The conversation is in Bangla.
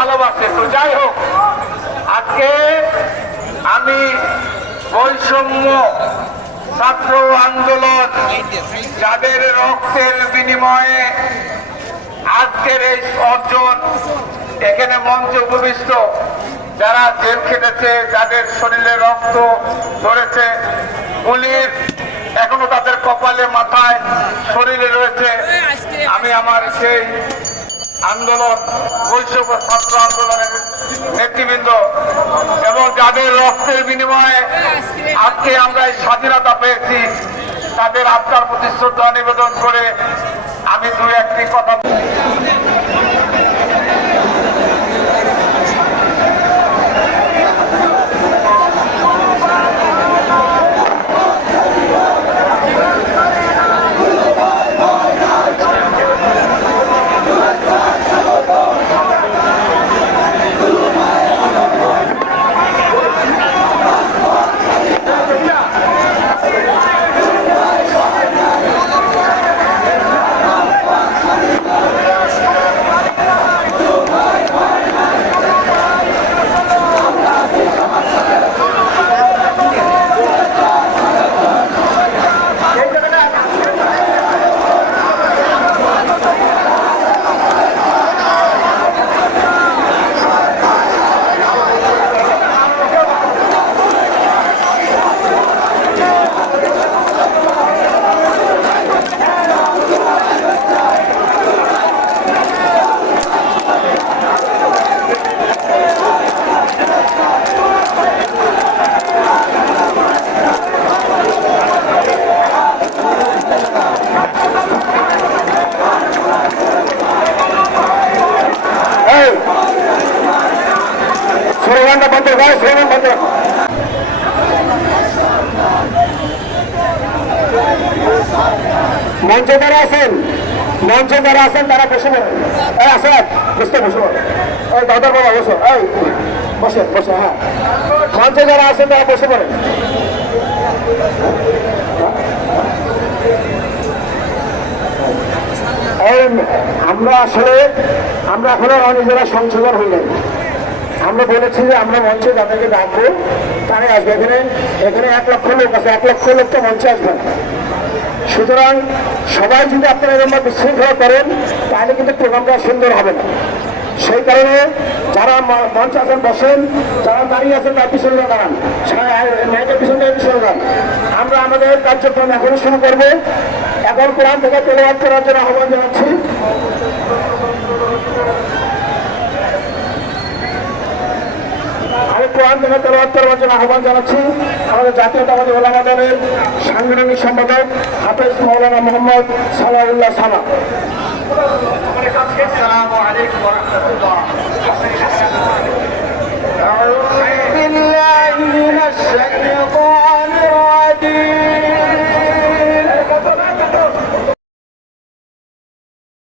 ভালোবাসে। তো যাই হোক, আজকে আমি বৈষম্য ছাত্র আন্দোলন যাদের রক্তের বিনিময়ে আজকের এই অর্জন, এখানে মঞ্চে উপবিষ্ট যারা জেল খেটেছে, যাদের শরীরে রক্ত ধরেছে, গুলির এখনও তাদের কপালে, মাথায় শরীরে রয়েছে, আমি আমার সেই আন্দোলন, বৈষম্য ছাত্র আন্দোলনের নেতৃবৃন্দ এবং যাদের রক্তের বিনিময়ে আজকে আমরা এই স্বাধীনতা পেয়েছি, তাদের আত্মার প্রতি শ্রদ্ধা নিবেদন করে আমি দু একটি কথা মঞ্চে যারা আছেন, মঞ্চে যারা আছেন, তারা বসে এই আসেন বুঝতে বসে দাদার বাবা বসো এই, বসে বসে হ্যাঁ। মঞ্চে যারা আছেন, তারা বসে পড়েন। আমরা আসলে, আমরা এখনও নিজেরা সংশোধন হই নাই। আমরা বলেছি যে আমরা মঞ্চে যাদেরকে ডাকবো, তারাই আসবে। এখানে এখানে এক লক্ষ লোক আছে, এক লক্ষ লোক তো মঞ্চে আসবে। সুতরাং সবাই যদি আপনারা এরকম বিশৃঙ্খলা করেন, তাহলে কিন্তু প্রোগ্রামটা সুন্দর হবে না। সেই কারণে যারা মঞ্চে আছেন, বসেন, যারা দাঁড়িয়ে আছেন, তার পিছনে দাঁড়ান। মেয়েদের পিছনে পিছনে দাঁড়ান। আমরা আমাদের কার্যক্রম এখনই শুরু করব। এখন কোরআন থেকে তেলাবাদ করার জন্য আহ্বান জানাচ্ছি আমি আহ্বান জানাচ্ছি। আমাদের জাতীয়তাবাদী ওলামা দলের সাংগঠনিক সম্পাদক হাফেজ মৌলানা মোহাম্মদ সালাউল্লাহ সানা।